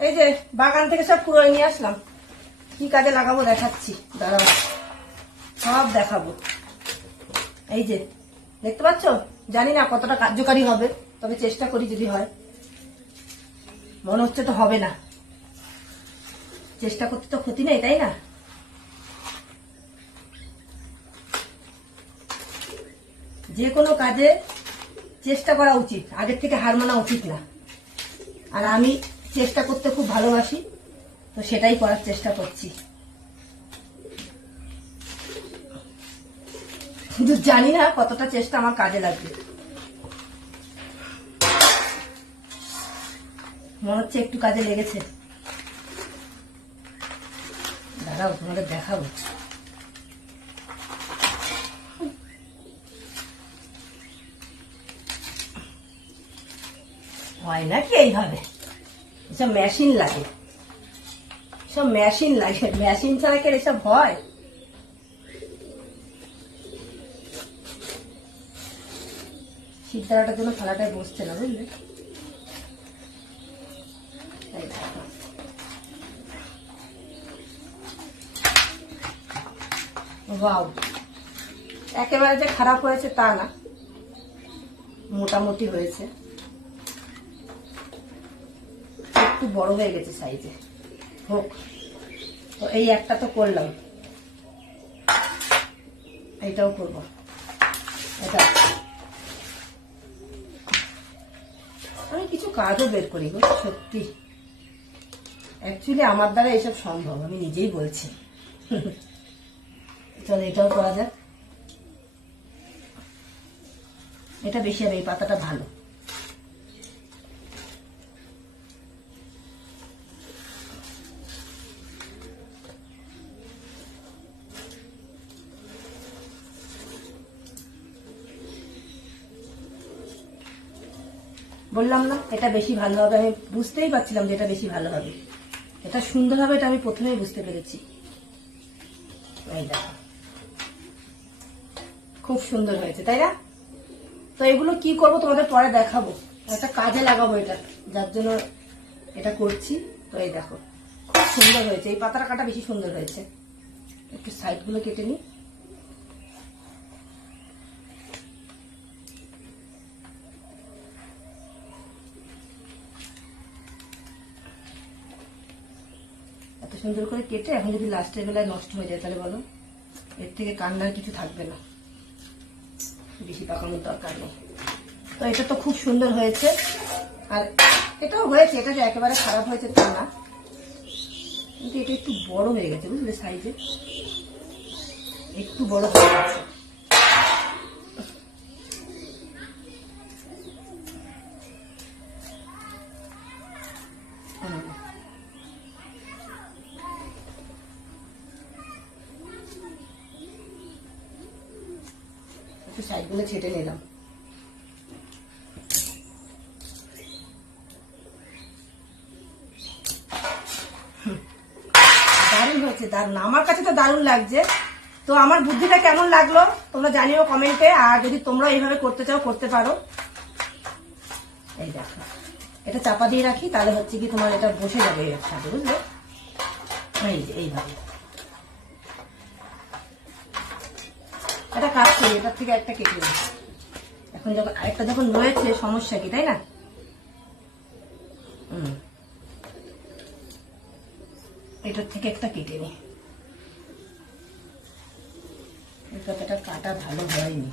এই যে বাগান থেকে সব কুড়োয় নিয়ে আসলাম। কি কাজে লাগাবো দেখাচ্ছি। দাঁড়াও। সব দেখাবো। এই যে, দেখতে পাচ্ছ? জানি না কতটা কার্যকারী হবে, তবে চেষ্টা করি যদি হয়। মনে হচ্ছে তো হবে না। চেষ্টা করতে তো ক্ষতি নেই, তাই না? যে কোনো কাজে চেষ্টা করা উচিত। আগের থেকে হার মানা উচিত না। আর আমি চেষ্টা করতে খুব ভালোবাসি, তো সেটাই করার চেষ্টা করছি। কিন্তু জানি না কতটা চেষ্টা আমার কাজে লাগবে। মনে হচ্ছে একটু কাজে লেগেছে। দাঁড়াও তোমাদের দেখাবো। হয় নাকি এইভাবে? এসব মেশিন লাগে। সব মেশিন লাগে। মেশিন ছাড়া কি এসব হয়? শীতদারাটার জন্য থালাটায় বসছে না, বুঝলে। ওয়াও একেবারে যে খারাপ হয়েছে তা না। মোটামুটি হয়েছে। একটু বড় হয়ে গেছে সাইজে হোক, তো এই একটা তো করলাম। এইটাও করব। এটা। আমি কিছু কাজও বের করি গো, সত্যি। অ্যাকচুয়ালি আমার দ্বারা এসব সম্ভব, আমি নিজেই বলছি। চল, এটাও করা যাক। এটা বেশি হবে, এই পাতাটা ভালো। বললাম, না, এটা বেশি ভালো হবে। আমি বুঝতেই পারছিলাম যে এটা বেশি ভালো হবে। এটা সুন্দর হবে এটা আমি প্রথমেই বুঝতে পেরেছি। খুব সুন্দর হয়েছে, তাই না? তো এগুলো কি করব তোমাদের পরে দেখাবো। একটা কাজে লাগাবো এটা, যার জন্য এটা করছি। তো এই দেখো, খুব সুন্দর হয়েছে। এই পাতাটা কাটা বেশি সুন্দর হয়েছে। একটু সাইডগুলো কেটে নিই। সুন্দর করে কেটে এখন যদি লাস্টের বেলায় নষ্ট হয়ে যায়, তাহলে বলো? এর থেকে কান্নার কিছু থাকবে না। বেশি পাকানোর দরকার নেই। তো এটা তো খুব সুন্দর হয়েছে। আর এটাও হয়েছে, এটা যে একেবারে খারাপ হয়েছে তা না। কিন্তু এটা একটু বড় হয়ে গেছে, বুঝলে? সাইজে। একটু বড় হয়ে গেছে হুম। একটু সাইডগুলো ছেটে নিলাম। দারুণ হয়েছে, দারুণ। আমার কাছে তো দারুণ লাগছে। তো আমার বুদ্ধিটা কেমন লাগল, তোমরা জানিও কমেন্টে, আর যদি তোমরা এইভাবে করতে চাও, করতে পারো। এই দেখো, এটা চাপা দিয়ে রাখি, তাহলে হচ্ছে কি তোমার এটা বসে যাবে একসাথে বুঝলে? এই যে, এইভাবে। এটা কাজ করি, এটার থেকে একটা কেটে এখন যখন, আরেকটা যখন রয়েছে, সমস্যা কি, তাই না? এটার থেকে একটা কেটে কথাটা কাটা ভালো হয়নি।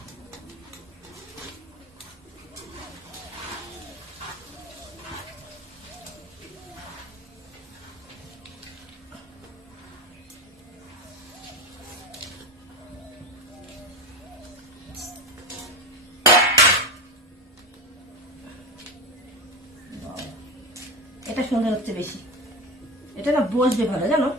এটা সুন্দর হচ্ছে বেশি। এটা না বসবে ভালো, জানো?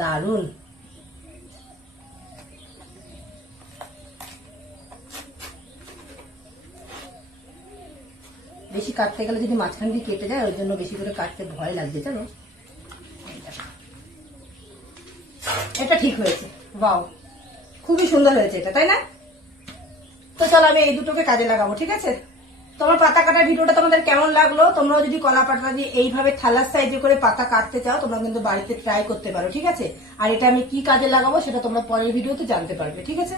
দারুণ। বেশি কাটতে গেলে যদি মাঝখান দিয়ে কেটে যায়, ওই জন্য বেশি করে কাটতে ভয় লাগছে জানো এই দেখো। এটা ঠিক হয়েছে। বাও খুবই সুন্দর হয়েছে এটা, তাই না? তো চলো আমি এই দুটোকে কাজে লাগাবো, ঠিক আছে? তোমার পাতা কাটার ভিডিওটা তোমাদের কেমন লাগল? তোমরাও যদি কলা পাতা দিয়ে এইভাবে থালার সাইজে করে পাতা কাটতে চাও, তোমরা কিন্তু বাড়িতে ট্রাই করতে পারো, ঠিক আছে? আর এটা আমি কি কাজে লাগাবো সেটা তোমরা পরের ভিডিওতে জানতে পারবে, ঠিক আছে?